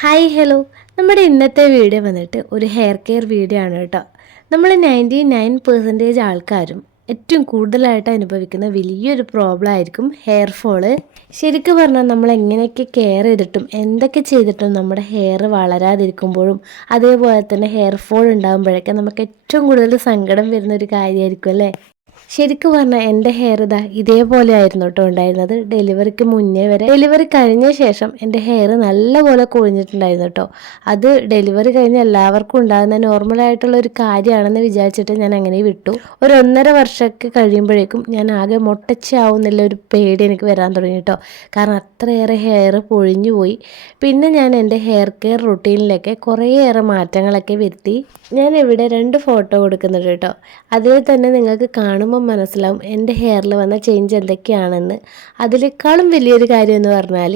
Hi hello നമ്മുടെ ഇന്നത്തെ video വന്നിട്ട് ഒരു ഹെയർ കെയർ വീഡിയോ ആണ് കേട്ടോ. നമ്മൾ നയന്റി നയൻ പെർസെന്റേജ് ആൾക്കാരും ഏറ്റവും കൂടുതലായിട്ട് അനുഭവിക്കുന്ന വലിയൊരു പ്രോബ്ലം ആയിരിക്കും ഹെയർ ഫോൾ ശരിക്കും പറഞ്ഞാൽ നമ്മൾ എങ്ങനെയൊക്കെ കെയർ ചെയ്തിട്ടും എന്തൊക്കെ ചെയ്തിട്ടും നമ്മുടെ ഹെയർ വളരാതിരിക്കുമ്പോഴും അതേപോലെ തന്നെ ഹെയർ ഫോൾ ഉണ്ടാകുമ്പോഴൊക്കെ നമുക്ക് ഏറ്റവും കൂടുതൽ സങ്കടം വരുന്ന ഒരു കാര്യമായിരിക്കും അല്ലേ? ശരിക്കും പറഞ്ഞാൽ എന്റെ ഹെയർ ഇതാ ഇതേപോലെ ആയിരുന്നു കേട്ടോ ഉണ്ടായിരുന്നത്. ഡെലിവറിക്ക് മുന്നേ വരെ. ഡെലിവറി കഴിഞ്ഞ ശേഷം എന്റെ ഹെയർ നല്ലപോലെ കൊഴിഞ്ഞിട്ടുണ്ടായിരുന്നു കേട്ടോ അത് ഡെലിവറി കഴിഞ്ഞ് എല്ലാവർക്കും ഉണ്ടാകുന്ന നോർമലായിട്ടുള്ള ഒരു കാര്യമാണെന്ന് വിചാരിച്ചിട്ട് ഞാൻ അങ്ങനെ വിട്ടു. ഒരു ഒന്നര വർഷമൊക്കെ കഴിയുമ്പോഴേക്കും ഞാൻ ആകെ മുട്ടച്ചാവുന്നില്ല ഒരു പേടി എനിക്ക് വരാൻ തുടങ്ങി കേട്ടോ കാരണം അത്രയേറെ ഹെയർ പൊഴിഞ്ഞു പോയി. പിന്നെ ഞാൻ എന്റെ ഹെയർ കെയർ റുട്ടീനിലൊക്കെ കുറേയേറെ മാറ്റങ്ങളൊക്കെ വരുത്തി. ഞാൻ ഇവിടെ രണ്ട് ഫോട്ടോ കൊടുക്കുന്നുണ്ട് കേട്ടോ അതിൽ തന്നെ നിങ്ങൾക്ക് കാണുമ്പോൾ മനസ്സിലാവും എന്റെ ഹെയറിൽ വന്ന ചേഞ്ച് എന്തൊക്കെയാണെന്ന്. അതിനേക്കാളും വലിയൊരു കാര്യം എന്ന് പറഞ്ഞാൽ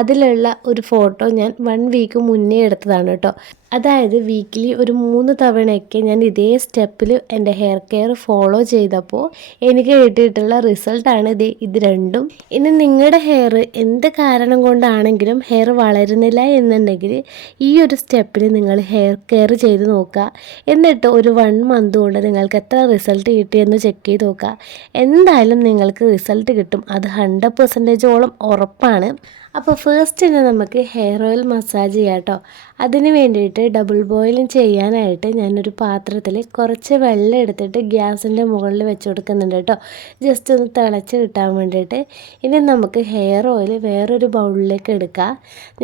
അതിലുള്ള ഒരു ഫോട്ടോ ഞാൻ വൺ വീക്ക് മുന്നേ എടുത്തതാണ് കേട്ടോ. അതായത് വീക്കിലി ഒരു മൂന്ന് തവണയൊക്കെ ഞാൻ ഇതേ സ്റ്റെപ്പിൽ എന്റെ ഹെയർ കെയർ ഫോളോ ചെയ്തപ്പോൾ എനിക്ക് കിട്ടിയിട്ടുള്ള റിസൾട്ടാണ് ഇത്. ഇത് രണ്ടും. ഇനി നിങ്ങളുടെ ഹെയർ എന്ത് കാരണം കൊണ്ടാണെങ്കിലും ഹെയർ വളരുന്നില്ല എന്നുണ്ടെങ്കിൽ ഈ ഒരു സ്റ്റെപ്പിൽ നിങ്ങൾ ഹെയർ കെയർ ചെയ്ത് നോക്കുക. എന്നിട്ട് ഒരു വൺ മന്ത് കൊണ്ട് നിങ്ങൾക്ക് എത്ര റിസൾട്ട് കിട്ടിയെന്ന് ചെക്ക് ചെയ്ത് നോക്കുക. എന്തായാലും നിങ്ങൾക്ക് റിസൾട്ട് കിട്ടും. അത് ഹൺഡ്രഡ് പെർസെന്റേജോളം ഉറപ്പാണ്. അപ്പോൾ ഫസ്റ്റ് തന്നെ നമുക്ക് ഹെയർ ഓയിൽ മസാജ് ചെയ്യാം കേട്ടോ അതിന് വേണ്ടിയിട്ട് ഡബിൾ ബോയിലിംഗ് ചെയ്യാനായിട്ട് ഞാനൊരു പാത്രത്തിൽ കുറച്ച് വെള്ളം എടുത്തിട്ട് ഗ്യാസിന്റെ മുകളിൽ വെച്ച് കൊടുക്കുന്നുണ്ട് കേട്ടോ ജസ്റ്റ് ഒന്ന് തിളച്ച് കിട്ടാൻ വേണ്ടിയിട്ട്. ഇനി നമുക്ക് ഹെയർ ഓയിൽ വേറൊരു ബൗളിലേക്ക് എടുക്കാം.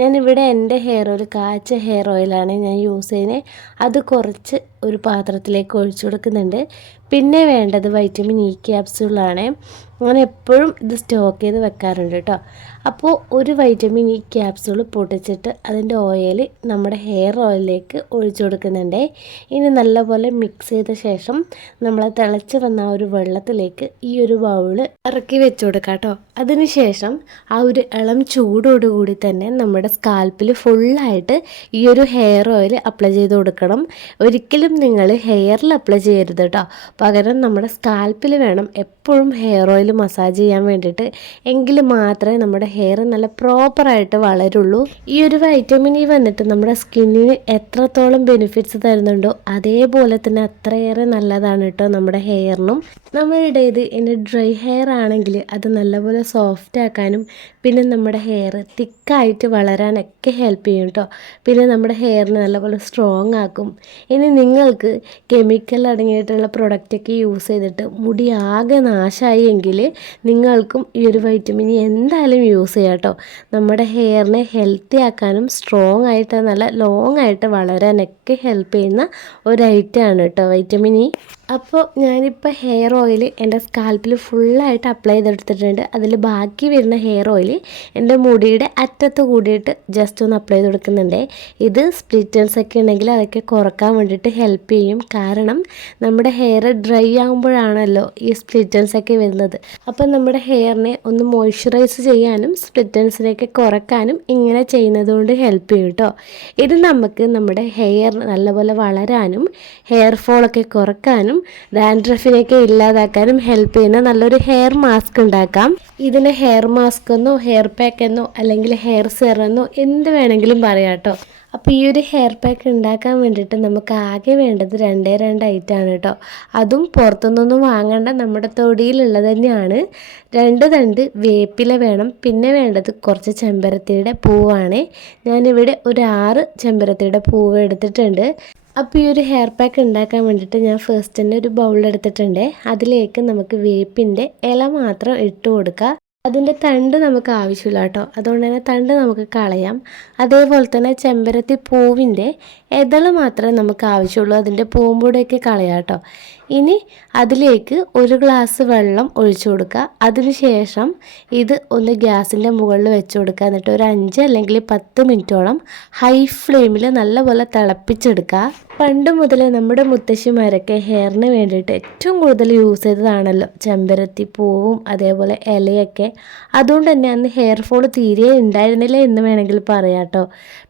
ഞാനിവിടെ എന്റെ ഹെയർ ഓയിൽ കാച്ച ഹെയർ ഓയിലാണ് ഞാൻ യൂസ് ചെയ്യുന്നത് അത് കുറച്ച് ഒരു പാത്രത്തിലേക്ക് ഒഴിച്ചു കൊടുക്കുന്നുണ്ട്. പിന്നെ വേണ്ടത് വൈറ്റമിൻ ഇ ക്യാപ്സ്യൂളാണ് അങ്ങനെ എപ്പോഴും ഇത് സ്റ്റോക്ക് ചെയ്ത് വെക്കാറുണ്ട് കേട്ടോ. അപ്പോൾ ഒരു വൈറ്റമിൻ ഇ ക്യാപ്സ്യൂൾ പൊട്ടിച്ചിട്ട് അതിന്റെ ഓയിൽ നമ്മുടെ ഹെയർ ഓയിലിലേക്ക് ഒഴിച്ചു കൊടുക്കുന്നുണ്ട്. ഇനി നല്ലപോലെ മിക്സ് ചെയ്ത ശേഷം നമ്മൾ തിളച്ച് വന്ന ആ ഒരു വെള്ളത്തിലേക്ക് ഈ ഒരു ബൗൾ ഇറക്കി വെച്ചു കൊടുക്കാം കേട്ടോ. അതിനുശേഷം ആ ഒരു ഇളം ചൂടോടുകൂടി തന്നെ നമ്മുടെ സ്കാൽപ്പിൽ ഫുള്ളായിട്ട് ഈ ഒരു ഹെയർ ഓയിൽ അപ്ലൈ ചെയ്ത് കൊടുക്കണം. ഒരിക്കലും നിങ്ങൾ ഹെയറിൽ അപ്ലൈ ചെയ്യരുത് കേട്ടോ പകരം നമ്മുടെ സ്കാൽപ്പിൽ വേണം എപ്പോഴും ഹെയർ ഓയിൽ മസാജ് ചെയ്യാൻ വേണ്ടിയിട്ട്. എങ്കിൽ മാത്രമേ നമ്മുടെ ഹെയർ നല്ല പ്രോപ്പറായിട്ട് വളരുള്ളൂ. ഈ ഒരു വൈറ്റമിൻ ഇ വന്നിട്ട് നമ്മുടെ സ്കിന്നിന് എത്രത്തോളം ബെനിഫിറ്റ്സ് തരുന്നുണ്ടോ അതേപോലെ തന്നെ അത്രയേറെ നല്ലതാണ് കേട്ടോ നമ്മുടെ ഹെയറിനും നമ്മളുടെ ഇത് ഇനി ഡ്രൈ ഹെയർ ആണെങ്കിൽ അത് നല്ലപോലെ സോഫ്റ്റ് ആക്കാനും പിന്നെ നമ്മുടെ ഹെയർ തിക്കായിട്ട് വളരാനൊക്കെ ഹെൽപ്പ് ചെയ്യും കേട്ടോ പിന്നെ നമ്മുടെ ഹെയറിന് നല്ലപോലെ സ്ട്രോങ് ആക്കും. ഇനി നിങ്ങൾക്ക് കെമിക്കൽ അടങ്ങിയിട്ടുള്ള പ്രൊഡക്റ്റൊക്കെ യൂസ് ചെയ്തിട്ട് മുടി ആകെ നാശമായി എങ്കിൽ നിങ്ങൾക്കും ഈ ഒരു വൈറ്റമിൻ എന്തായാലും യൂസ് ചെയ്യാം കേട്ടോ നമ്മുടെ ഹെയറിനെ ഹെൽത്തി ആക്കാനും സ്ട്രോങ് ആയിട്ട് നല്ല ലോങ് ആയിട്ട് വളരാനൊക്കെ ഹെൽപ്പ് ചെയ്യുന്ന ഒരു ഐറ്റമാണ് കേട്ടോ വൈറ്റമിൻ ഇ അപ്പോൾ ഞാനിപ്പോൾ ഹെയർ ഓയിൽ എന്റെ സ്കാൽപ്പിൽ ഫുള്ളായിട്ട് അപ്ലൈ ചെയ്തെടുത്തിട്ടുണ്ട്. അതിൽ ബാക്കി വരുന്ന ഹെയർ ഓയിൽ എന്റെ മുടിയുടെ അറ്റത്ത് കൂടിയിട്ട് ജസ്റ്റ് ഒന്ന് അപ്ലൈ ചെയ്ത് കൊടുക്കുന്നുണ്ട് ഇത് സ്പ്ലിറ്റൻസ് ഒക്കെ ഉണ്ടെങ്കിൽ അതൊക്കെ കുറയ്ക്കാൻ വേണ്ടിയിട്ട് ഹെൽപ്പ് ചെയ്യും. കാരണം നമ്മുടെ ഹെയർ ഡ്രൈ ആകുമ്പോഴാണല്ലോ ഈ സ്പ്ലിറ്റൻസ് ഒക്കെ വരുന്നത്. അപ്പോൾ നമ്മുടെ ഹെയറിനെ ഒന്ന് മോയ്സ്ചറൈസ് ചെയ്യാനും സ്പ്ലിറ്റൻസിനെയൊക്കെ കുറക്കാനും ഇങ്ങനെ ചെയ്യുന്നത് കൊണ്ട് ഹെൽപ്പ് ചെയ്യും കേട്ടോ ഇത് നമുക്ക് നമ്മുടെ ഹെയർ നല്ലപോലെ വളരാനും ഹെയർ ഫോളൊക്കെ കുറക്കാനും ഡാൻഡ്രഫിനെയൊക്കെ ഇല്ലാതാക്കാനും ഹെൽപ്പ് ചെയ്യുന്ന നല്ലൊരു ഹെയർ മാസ്ക് ഉണ്ടാക്കാം. ഇതിന് ഹെയർ മാസ്ക് എന്നോ ഹെയർ പാക്ക് എന്നോ അല്ലെങ്കിൽ ഹെയർ സെറം എന്നോ എന്ത് വേണമെങ്കിലും പറയാം കേട്ടോ. അപ്പോൾ ഈ ഒരു ഹെയർ പാക്ക് ഉണ്ടാക്കാൻ വേണ്ടിയിട്ട് നമുക്ക് ആകെ വേണ്ടത് രണ്ടേ രണ്ട് ആണ് കേട്ടോ. അതും പുറത്തുനിന്നൊന്നും വാങ്ങേണ്ട നമ്മുടെ തൊടിയിലുള്ളത് തന്നെയാണ്. രണ്ട് തണ്ട് വേപ്പില വേണം. പിന്നെ വേണ്ടത് കുറച്ച് ചെമ്പരത്തിയുടെ പൂവാണ്. ഞാനിവിടെ ഒരു ആറ് ചെമ്പരത്തിയുടെ പൂവ് എടുത്തിട്ടുണ്ട്. അപ്പോൾ ഈ ഒരു ഹെയർ പാക്ക് ഉണ്ടാക്കാൻ വേണ്ടിയിട്ട് ഞാൻ ഫസ്റ്റ് തന്നെ ഒരു ബൗൾ എടുത്തിട്ടുണ്ട്. അതിലേക്ക് നമുക്ക് വേപ്പിന്റെ ഇല മാത്രം ഇട്ട് കൊടുക്കുക അതിന്റെ തണ്ട് നമുക്ക് ആവശ്യമില്ല കേട്ടോ. അതുകൊണ്ട് തന്നെ തണ്ട് നമുക്ക് കളയാം. അതേപോലെ തന്നെ ചെമ്പരത്തി പൂവിന്റെ ഇതൾ മാത്രമേ നമുക്ക് ആവശ്യമുള്ളൂ. അതിന്റെ പൂമ്പൂടെയൊക്കെ കളയാം കേട്ടോ. ഇനി അതിലേക്ക് ഒരു ഗ്ലാസ് വെള്ളം ഒഴിച്ചു കൊടുക്കുക. അതിനുശേഷം ഇത് ഒന്ന് ഗ്യാസിന്റെ മുകളിൽ വെച്ച് കൊടുക്കുക. എന്നിട്ട് ഒരു അഞ്ച് അല്ലെങ്കിൽ പത്ത് മിനിറ്റോളം ഹൈ ഫ്ലെയിമിൽ നല്ലപോലെ തിളപ്പിച്ചെടുക്കുക. പണ്ട് മുതലേ നമ്മുടെ മുത്തശ്ശിമാരൊക്കെ ഹെയറിന് വേണ്ടിയിട്ട് ഏറ്റവും കൂടുതൽ യൂസ് ചെയ്തതാണല്ലോ. ചെമ്പരത്തി പൂവും അതേപോലെ ഇലയൊക്കെ. അതുകൊണ്ട് തന്നെ അന്ന് ഹെയർ ഫോൾ തീരെ ഉണ്ടായിരുന്നില്ല എന്ന് വേണമെങ്കിൽ പറയാം കേട്ടോ.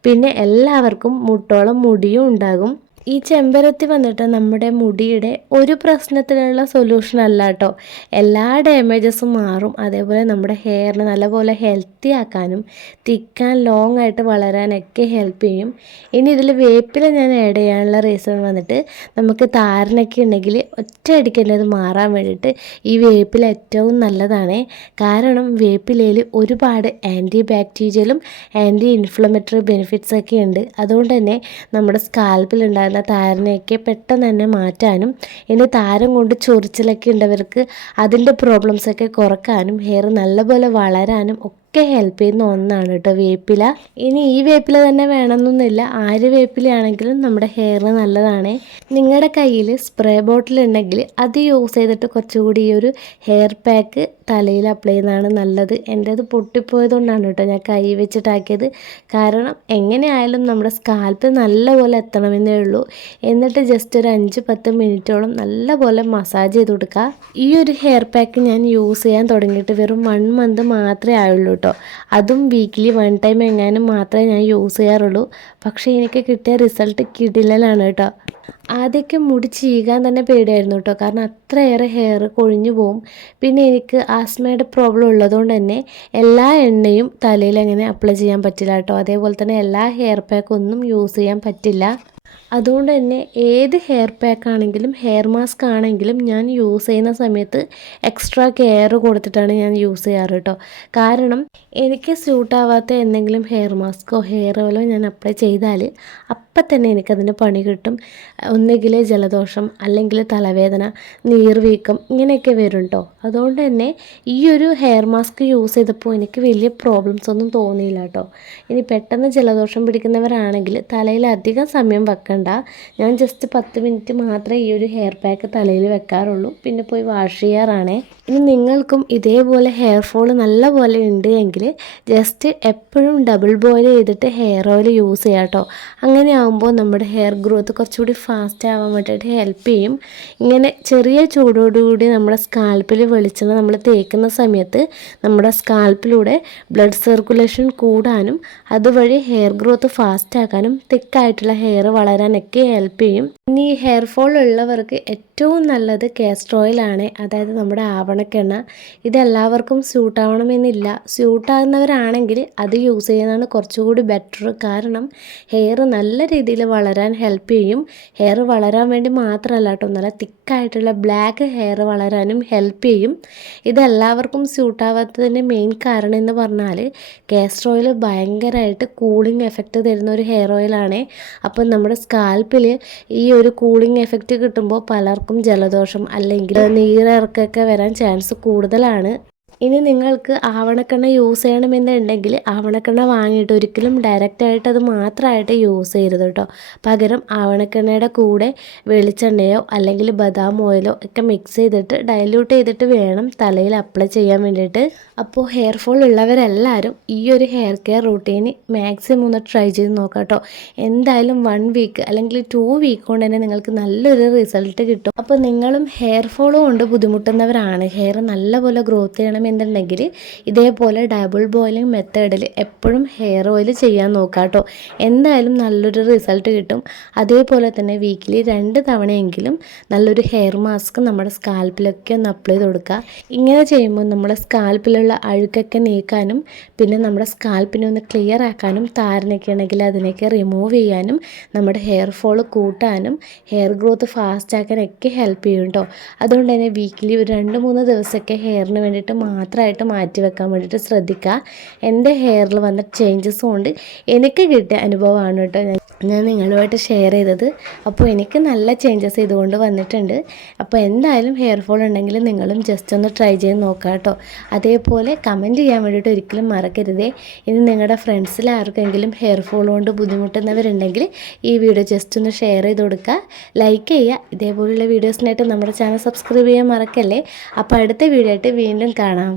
പിന്നെ എല്ലാവർക്കും മുട്ടോളം മുടിയും ഉണ്ടാകും. ഈ ചെമ്പരത്തി വന്നിട്ട് നമ്മുടെ മുടിയുടെ ഒരു പ്രശ്നത്തിനുള്ള സൊല്യൂഷൻ അല്ല കേട്ടോ എല്ലാ ഡാമേജസും മാറും. അതേപോലെ നമ്മുടെ ഹെയറിനെ നല്ലപോലെ ഹെൽത്തി ആക്കാനും തിക്കാൻ ലോങ് ആയിട്ട് വളരാനൊക്കെ ഹെൽപ്പ് ചെയ്യും. ഇനി ഇതിൽ വേപ്പില ഞാൻ ആഡ് ചെയ്യാനുള്ള റീസൺ വന്നിട്ട് നമുക്ക് താരനൊക്കെ ഉണ്ടെങ്കിൽ ഒറ്റ അത് മാറാൻ വേണ്ടിയിട്ട് ഈ വേപ്പില ഏറ്റവും നല്ലതാണ്. കാരണം വേപ്പിലയിൽ ഒരുപാട് ആന്റി ബാക്ടീരിയലും ആന്റി ഇൻഫ്ലമേറ്ററി ബെനിഫിറ്റ്സ് ഒക്കെ ഉണ്ട്. അതുകൊണ്ട് തന്നെ നമ്മുടെ സ്കാൽപ്പിൽ ഉണ്ടാകുന്ന താരനെയൊക്കെ പെട്ടെന്ന് തന്നെ മാറ്റാനും ഇനി താരം കൊണ്ട് ചൊറിച്ചിലൊക്കെ ഉണ്ടവർക്ക് അതിന്റെ പ്രോബ്ലംസൊക്കെ കുറക്കാനും ഹെയർ നല്ലപോലെ വളരാനും ഒക്കെ ഹെൽപ്പ് ചെയ്യുന്ന ഒന്നാണ് കേട്ടോ വേപ്പില. ഇനി ഈ വേപ്പില തന്നെ വേണമെന്നൊന്നുമില്ല. ആര് വേപ്പിലയാണെങ്കിലും നമ്മുടെ ഹെയറിന് നല്ലതാണ്. നിങ്ങളുടെ കയ്യിൽ സ്പ്രേ ബോട്ടിൽ ഉണ്ടെങ്കിൽ അത് യൂസ് ചെയ്തിട്ട് കുറച്ചുകൂടി ഈ ഒരു ഹെയർ പാക്ക് തലയിൽ അപ്ലൈ ചെയ്യുന്നതാണ് നല്ലത്. എന്റേത് പൊട്ടിപ്പോയതുകൊണ്ടാണ് കേട്ടോ ഞാൻ കൈ വെച്ചിട്ടാക്കിയത്. കാരണം എങ്ങനെയായാലും നമ്മുടെ സ്കാൽപ്പ് നല്ലപോലെ എത്തണമെന്നേ ഉള്ളൂ. എന്നിട്ട് ജസ്റ്റ് ഒരു അഞ്ച് പത്ത് മിനിറ്റോളം നല്ലപോലെ മസാജ് ചെയ്ത് കൊടുക്കുക ഈ ഒരു ഹെയർ പാക്ക് ഞാൻ യൂസ് ചെയ്യാൻ തുടങ്ങിയിട്ട് വെറും വൺ മന്ത് മാത്രമേ ആയുള്ളൂ കേട്ടോ. അതും വീക്കിലി വൺ ടൈം എങ്ങാനും മാത്രമേ ഞാൻ യൂസ് ചെയ്യാറുള്ളൂ. പക്ഷേ എനിക്ക് കിട്ടിയ റിസൾട്ട് കിടിലനാണ് കേട്ടോ. ആദ്യമൊക്കെ മുടി ചീകാൻ തന്നെ പേടിയായിരുന്നു കേട്ടോ. കാരണം അത്രയേറെ ഹെയർ കൊഴിഞ്ഞു പോവും. പിന്നെ എനിക്ക് ആസ്മയുടെ പ്രോബ്ലം ഉള്ളതുകൊണ്ട് തന്നെ എല്ലാ എണ്ണയും തലയിൽ അങ്ങനെ അപ്ലൈ ചെയ്യാൻ പറ്റില്ല കേട്ടോ. അതേപോലെ തന്നെ എല്ലാ ഹെയർ പാക്ക് ഒന്നും യൂസ് ചെയ്യാൻ പറ്റില്ല. അതുകൊണ്ട് തന്നെ ഏത് ഹെയർ പാക്ക് ആണെങ്കിലും ഹെയർ മാസ്ക് ആണെങ്കിലും ഞാൻ യൂസ് ചെയ്യുന്ന സമയത്ത് എക്സ്ട്രാ കെയർ കൊടുത്തിട്ടാണ് ഞാൻ യൂസ് ചെയ്യാറ് കേട്ടോ കാരണം എനിക്ക് സ്യൂട്ടാവാത്ത എന്തെങ്കിലും ഹെയർ മാസ്കോ ഹെയർ ഓയിലോ ഞാൻ അപ്ലൈ ചെയ്താൽ അപ്പം തന്നെ എനിക്കതിന് പണി കിട്ടും. ഒന്നുകിൽ ജലദോഷം അല്ലെങ്കിൽ തലവേദന നീർവീക്കം ഇങ്ങനെയൊക്കെ വരും കേട്ടോ അതുകൊണ്ട് തന്നെ ഈ ഒരു ഹെയർ മാസ്ക് യൂസ് ചെയ്തപ്പോൾ എനിക്ക് വലിയ പ്രോബ്ലംസ് ഒന്നും തോന്നിയില്ല കേട്ടോ. ഇനി പെട്ടെന്ന് ജലദോഷം പിടിക്കുന്നവരാണെങ്കിൽ തലയിൽ അധികം സമയം വെക്കണ്ട. ഞാൻ ജസ്റ്റ് പത്ത് മിനിറ്റ് മാത്രമേ ഈ ഒരു ഹെയർ പാക്ക് തലയിൽ വെക്കാറുള്ളൂ. പിന്നെ പോയി വാഷ് ചെയ്യാറാണേ. ഇനി നിങ്ങൾക്കും ഇതേപോലെ ഹെയർ ഫോൾ നല്ല പോലെ ഉണ്ട് എങ്കിൽ ജസ്റ്റ് എപ്പോഴും ഡബിൾ ബോയിൽ ചെയ്തിട്ട് ഹെയർ ഓയിൽ യൂസ് ചെയ്യാം കേട്ടോ അങ്ങനെ ആകുമ്പോൾ നമ്മുടെ ഹെയർ ഗ്രോത്ത് കുറച്ചുകൂടി ഫാസ്റ്റ് ആവാൻ വേണ്ടിയിട്ട് ഹെൽപ്പ് ചെയ്യും. ഇങ്ങനെ ചെറിയ ചൂടോടുകൂടി നമ്മുടെ സ്കാൽപ്പിൽ വെളിച്ചെണ്ണ നമ്മൾ തേക്കുന്ന സമയത്ത് നമ്മുടെ സ്കാൽപ്പിലൂടെ ബ്ലഡ് സർക്കുലേഷൻ കൂടാനും അതുവഴി ഹെയർ ഗ്രോത്ത് ഫാസ്റ്റ് ആക്കാനും തിക്കായിട്ടുള്ള ഹെയർ വളരാനൊക്കെ ഹെൽപ്പ് ചെയ്യും. ഇനി ഹെയർ ഫോൾ ഉള്ളവർക്ക് ഏറ്റവും നല്ലത് കാസ്റ്റർ ഓയിലാണ് അതായത് നമ്മുടെ ആവണക്കെണ്ണ ഇതെല്ലാവർക്കും സ്യൂട്ട് ആവണമെന്നില്ല സ്യൂട്ട് ആകുന്നവരാണെങ്കിൽ അത് യൂസ് ചെയ്യുന്നതാണ് കുറച്ചുകൂടി ബെറ്റർ കാരണം ഹെയർ നല്ല രീതിയിൽ വളരാൻ ഹെൽപ്പ് ചെയ്യും. ഹെയർ വളരാൻ വേണ്ടി മാത്രമല്ല കേട്ടോ നല്ല തിക്കായിട്ടുള്ള ബ്ലാക്ക് ഹെയർ വളരാനും ഹെൽപ്പ് ചെയ്യും. ഇതെല്ലാവർക്കും സ്യൂട്ട് ആവാത്തതിന്റെ മെയിൻ കാരണം എന്ന് പറഞ്ഞാൽ കാസ്റ്റർ ഓയിൽ ഭയങ്കരമായിട്ട് കൂളിംഗ് എഫക്റ്റ് തരുന്ന ഒരു ഹെയർ ഓയിലാണ് അപ്പം നമ്മുടെ സ്കാൽപ്പിൽ ഈ ഒരു കൂളിംഗ് എഫക്റ്റ് കിട്ടുമ്പോൾ പലർക്കും ജലദോഷം അല്ലെങ്കിൽ നീരിറക്കൊക്കെ വരാൻ ചാൻസ് കൂടുതലാണ്. ഇനി നിങ്ങൾക്ക് ആവണക്കെണ്ണ യൂസ് ചെയ്യണമെന്നുണ്ടെങ്കിൽ ആവണക്കെണ്ണ വാങ്ങിയിട്ട് ഒരിക്കലും ഡയറക്റ്റായിട്ട് അത് മാത്രമായിട്ട് യൂസ് ചെയ്യരുത് കേട്ടോ. പകരം ആവണക്കെണ്ണയുടെ കൂടെ വെളിച്ചെണ്ണയോ അല്ലെങ്കിൽ ബദാം ഓയിലോ ഒക്കെ മിക്സ് ചെയ്തിട്ട് ഡൈല്യൂട്ട് ചെയ്തിട്ട് വേണം തലയിൽ അപ്ലൈ ചെയ്യാൻ വേണ്ടിയിട്ട്. അപ്പോൾ ഹെയർ ഫോൾ ഉള്ളവരെല്ലാവരും ഈ ഒരു ഹെയർ കെയർ റൂട്ടീന് മാക്സിമം ഒന്ന് ട്രൈ ചെയ്ത് നോക്കാം കേട്ടോ. എന്തായാലും വൺ വീക്ക് അല്ലെങ്കിൽ ടു വീക്ക് കൊണ്ട് തന്നെ നിങ്ങൾക്ക് നല്ലൊരു റിസൾട്ട് കിട്ടും. അപ്പോൾ നിങ്ങളും ഹെയർ ഫോൾ കൊണ്ട് ബുദ്ധിമുട്ടുന്നവരാണ്. ഹെയർ നല്ലപോലെ ഗ്രോത്ത് ചെയ്യണം എന്നുണ്ടെങ്കിൽ ഇതേപോലെ ഡബിൾ ബോയിലിംഗ് മെത്തേഡിൽ എപ്പോഴും ഹെയർ ഓയിൽ ചെയ്യാൻ നോക്കാം കേട്ടോ എന്തായാലും നല്ലൊരു റിസൾട്ട് കിട്ടും. അതേപോലെ തന്നെ വീക്കിലി രണ്ട് തവണയെങ്കിലും നല്ലൊരു ഹെയർ മാസ്ക് നമ്മുടെ സ്കാൽപ്പിലൊക്കെ ഒന്ന് അപ്ലൈ ചെയ്ത് കൊടുക്കുക ഇങ്ങനെ ചെയ്യുമ്പോൾ നമ്മുടെ സ്കാൽപ്പിലുള്ള അഴുക്കൊക്കെ നീക്കാനും പിന്നെ നമ്മുടെ സ്കാൽപ്പിനെ ഒന്ന് ക്ലിയർ ആക്കാനും താരനൊക്കെ ഉണ്ടെങ്കിൽ അതിനൊക്കെ റിമൂവ് ചെയ്യാനും നമ്മുടെ ഹെയർ ഫോൾ കൂട്ടാനും ഹെയർ ഗ്രോത്ത് ഫാസ്റ്റ് ആക്കാനൊക്കെ ഹെൽപ്പ് ചെയ്യും കേട്ടോ അതുകൊണ്ട് തന്നെ വീക്കിലി ഒരു രണ്ട് മൂന്ന് ദിവസമൊക്കെ ഹെയറിന് വേണ്ടിയിട്ട് മാത്രമായിട്ട് മാറ്റി വെക്കാൻ വേണ്ടിയിട്ട് ശ്രദ്ധിക്കുക. എന്റെ ഹെയറിൽ വന്ന ചേഞ്ചസ് കൊണ്ട് എനിക്ക് കിട്ടിയ അനുഭവമാണ് കേട്ടോ ഞാൻ ഞാൻ നിങ്ങളുമായിട്ട് ഷെയർ ചെയ്തത്. അപ്പോൾ എനിക്ക് നല്ല ചേഞ്ചസ് ഇതുകൊണ്ട് വന്നിട്ടുണ്ട്. അപ്പോൾ എന്തായാലും ഹെയർ ഫോൾ ഉണ്ടെങ്കിൽ നിങ്ങളും ജസ്റ്റ് ഒന്ന് ട്രൈ ചെയ്ത് നോക്കാം കേട്ടോ. അതേപോലെ കമന്റ് ചെയ്യാൻ വേണ്ടിയിട്ട് ഒരിക്കലും മറക്കരുതേ. ഇനി നിങ്ങളുടെ ഫ്രണ്ട്സിൽ ആർക്കെങ്കിലും ഹെയർ ഫോൾ കൊണ്ട് ബുദ്ധിമുട്ടുന്നവരുണ്ടെങ്കിൽ ഈ വീഡിയോ ജസ്റ്റ് ഒന്ന് ഷെയർ ചെയ്ത് കൊടുക്കുക. ലൈക്ക് ചെയ്യുക. ഇതേപോലെയുള്ള വീഡിയോസിനായിട്ട് നമ്മുടെ ചാനൽ സബ്സ്ക്രൈബ് ചെയ്യാൻ മറക്കല്ലേ? അപ്പോൾ അടുത്ത വീഡിയോ ആയിട്ട് വീണ്ടും കാണാം.